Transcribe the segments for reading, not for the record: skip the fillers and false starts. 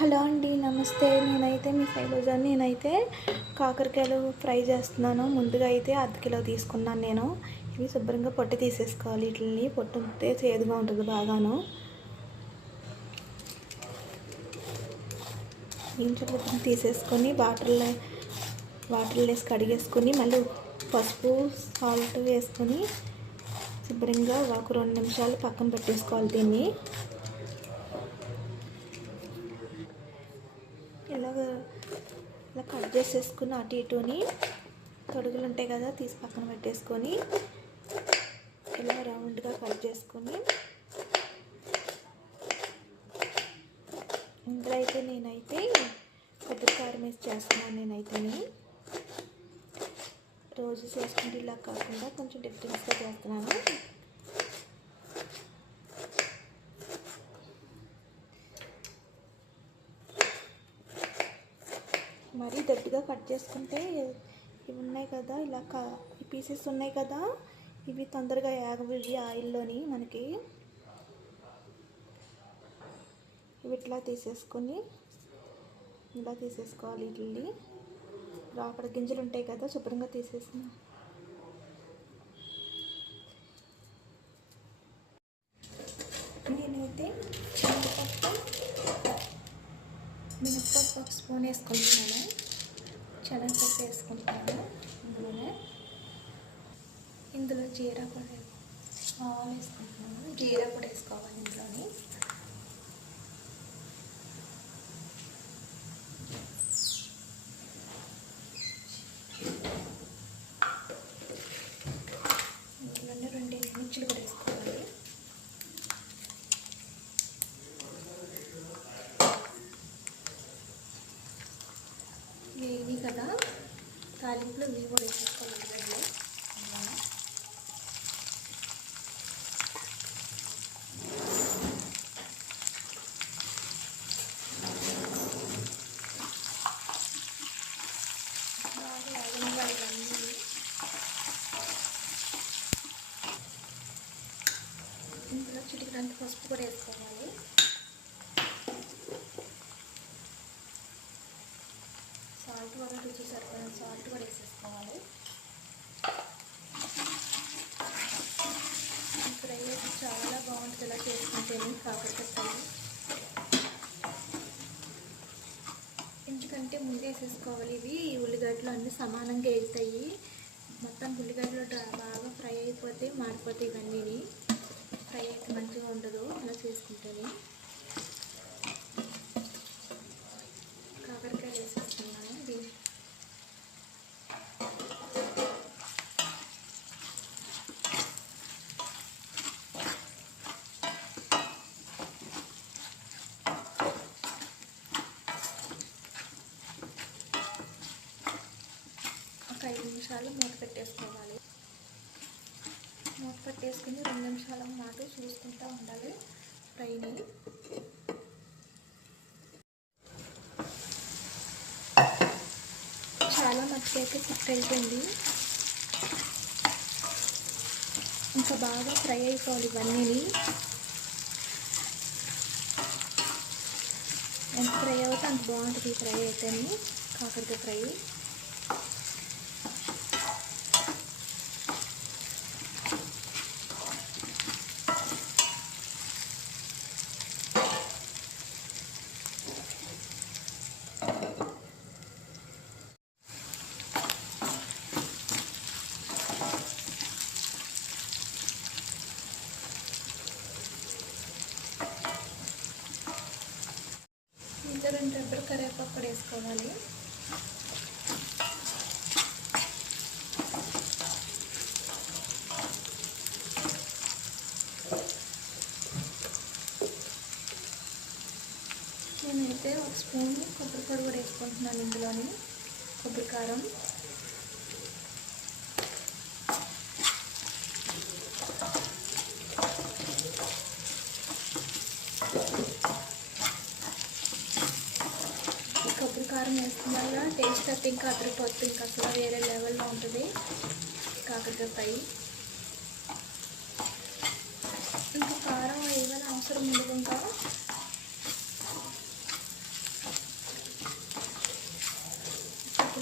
Hello అండి, నమస్తే. నేనైతే మీ శైలజ. నేనైతే కాకరకాయలు ఫ్రై చేస్తున్నాను. ముందుగా అయితే అర్ధ కిలో తీసుకున్నాను నేను. ఇవి శుభ్రంగా పొట్టు తీసేసుకోవాలి. వీటిని పొట్టు ఉంటే చేదుగా ఉంటుంది బాగాను. ఇంచులు తీసేసుకొని వాటర్లో వేసి కడిగేసుకొని మళ్ళీ పసుపు సాల్ట్ వేసుకొని శుభ్రంగా ఒక 2 నిమిషాలు పక్కన పెట్టేసుకోవాలి. దీన్ని ఇలా కట్ చేసేసుకుని అటు ఇటుని తొడుగులు ఉంటాయి కదా, తీసి పక్కన పెట్టేసుకొని ఇలా రౌండ్గా కట్ చేసుకొని ఇందులో అయితే నేనైతే కొబ్బరి కారం వేసి చేస్తున్నాను. రోజు చేసుకుంటే ఇలా కాకుండా కొంచెం డిఫరెన్స్గా చేస్తున్నాను. మరీ దొడ్డుగా కట్ చేసుకుంటే ఇవి ఉన్నాయి కదా, ఇలా ఈ పీసెస్ ఉన్నాయి కదా, ఇవి తొందరగా యాగవి ఆయిల్లోని మనకి. ఇవి ఇట్లా తీసేసుకోవాలి. వీటిని లోపల గింజలు ఉంటాయి కదా, శుభ్రంగా తీసేసిన నేనైతే మినప్పప్పు ఒక స్పూన్ వేసుకుంటున్నాను. శనగపప్పు వేసుకుంటున్నాను. ఇందులో జీరా కూడా ఆవాలు వేసుకుంటున్నాను. జీరా కూడా వేసుకోవాలి ఇందులోని. ఇందులోనే 2 ఎండుమిర్చిలు కూడా వేసుకోవాలి. ఇవి కదా తాలింపులో ఇవి కూడా వేసేసుకోవాలి. ఇందులో చిటికడంత పసుపు కూడా వేసుకోవాలి. సాల్ట్ కూడా రుచి సరిపోయిన సాల్ట్ కూడా వేసేసుకోవాలి. ఫ్రై అయితే చాలా బాగుంటుంది ఇలా చేసుకుంటేనే కాకరకాయ ఫ్రై. ఎందుకంటే ముందే వేసేసుకోవాలి. ఇవి ఉల్లిగడ్డలు అన్నీ సమానంగా వేగుతాయి. మొత్తం ఉల్లిగడ్డలు బాగా ఫ్రై అయిపోతే మాడిపోతాయి. ఇవన్నీ ఫ్రై అయితే మంచిగా ఉండదు అలా చేసుకుంటేనే. కాకరకాయ వేసేస్తున్నాను. ఒక 5 నిమిషాలు మూత పెట్టేసుకోవాలి. మూత పెట్టేసుకుని 2 నిమిషాల పాటు చూసుకుంటూ ఉండాలి ఫ్రైని. చాలా మట్టుకైతే కుక్ అయిపోయింది. ఇంకా బాగా ఫ్రై అయిపోవాలి ఇవన్నీ. ఎంత ఫ్రై అవుతే అంత బాగుంటుంది ఫ్రై అయితేనే కాకరకాయ ఫ్రై. ఇందులో 2 రెబ్బలు కరివేపాకు కూడా వేసుకోవాలి. నేనైతే ఒక స్పూన్ కొబ్బరి పొడి కూడా వేసుకుంటున్నాను ఇందులోని. కొబ్బరి కారం కొబ్బరి కారం వేసిన వల్ల టేస్ట్ అయితే ఇంకా అదిరిపోతుంది. ఇంకా అసలు వేరే లెవెల్లో ఉంటుంది కాకరకాయ ఫ్రై. ఇంకా కారం ఏమైనా అవసరం ఉండదు. ఇంకా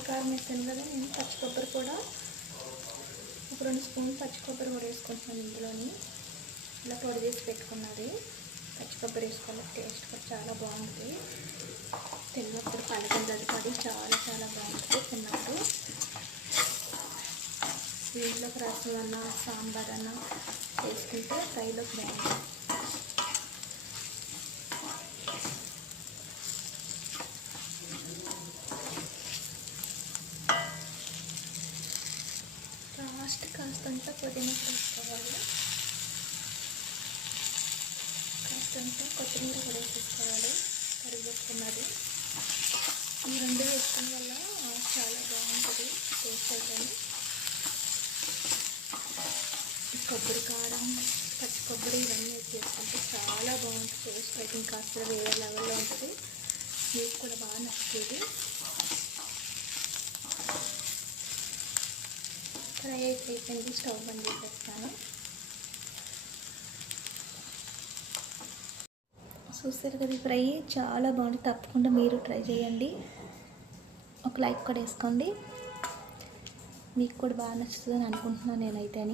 కారం వేసాను కదా, నేను పచ్చి కొబ్బరి కూడా ఒక 2 స్పూన్లు పచ్చి కొబ్బరి కూడా వేసుకుంటున్నాను ఇందులోని. ఇలా పొడి చేసి పెట్టుకున్నది పచ్చి కొబ్బరి వేసుకోవాలి, టేస్ట్ కూడా చాలా బాగుంటుంది. తిన్నప్పుడు పలకలు పడి చాలా చాలా బాగుంటుంది తిన్నప్పుడు. దీంట్లోకి రసం అన్న సాంబార్ అన్న వేసుకుంటే ఫ్రైలోకి బాగుంటుంది. లాస్ట్ కాస్తంత పుదీనా వేసుకోవాలి, కాస్తంత కొత్తిమీర కూడా వేసుకోవాలి కరిగిపెట్టుకున్నది. ఈ 2 వేసుకోవడం వల్ల చాలా బాగుంటుంది టేస్ట్ అయితే. కొబ్బరి కారం పచ్చి కొబ్బరి ఇవన్నీ వేసుకుంటే చాలా బాగుంటుంది టేస్ట్ అయితే. ఇంకా అసలు వేరే లెవెల్లో ఉంటుంది, మీకు కూడా బాగా నచ్చుతుంది. ఫ్రై అయిపోయింది, స్టవ్ బంద్ చేసేస్తాను. చూస్తారు కదా ఫ్రై చాలా బాగుంటుంది, తప్పకుండా మీరు ట్రై చేయండి. ఒక లైక్ కూడా వేసుకోండి, మీకు కూడా బాగా నచ్చుతుందని అనుకుంటున్నాను నేనైతే.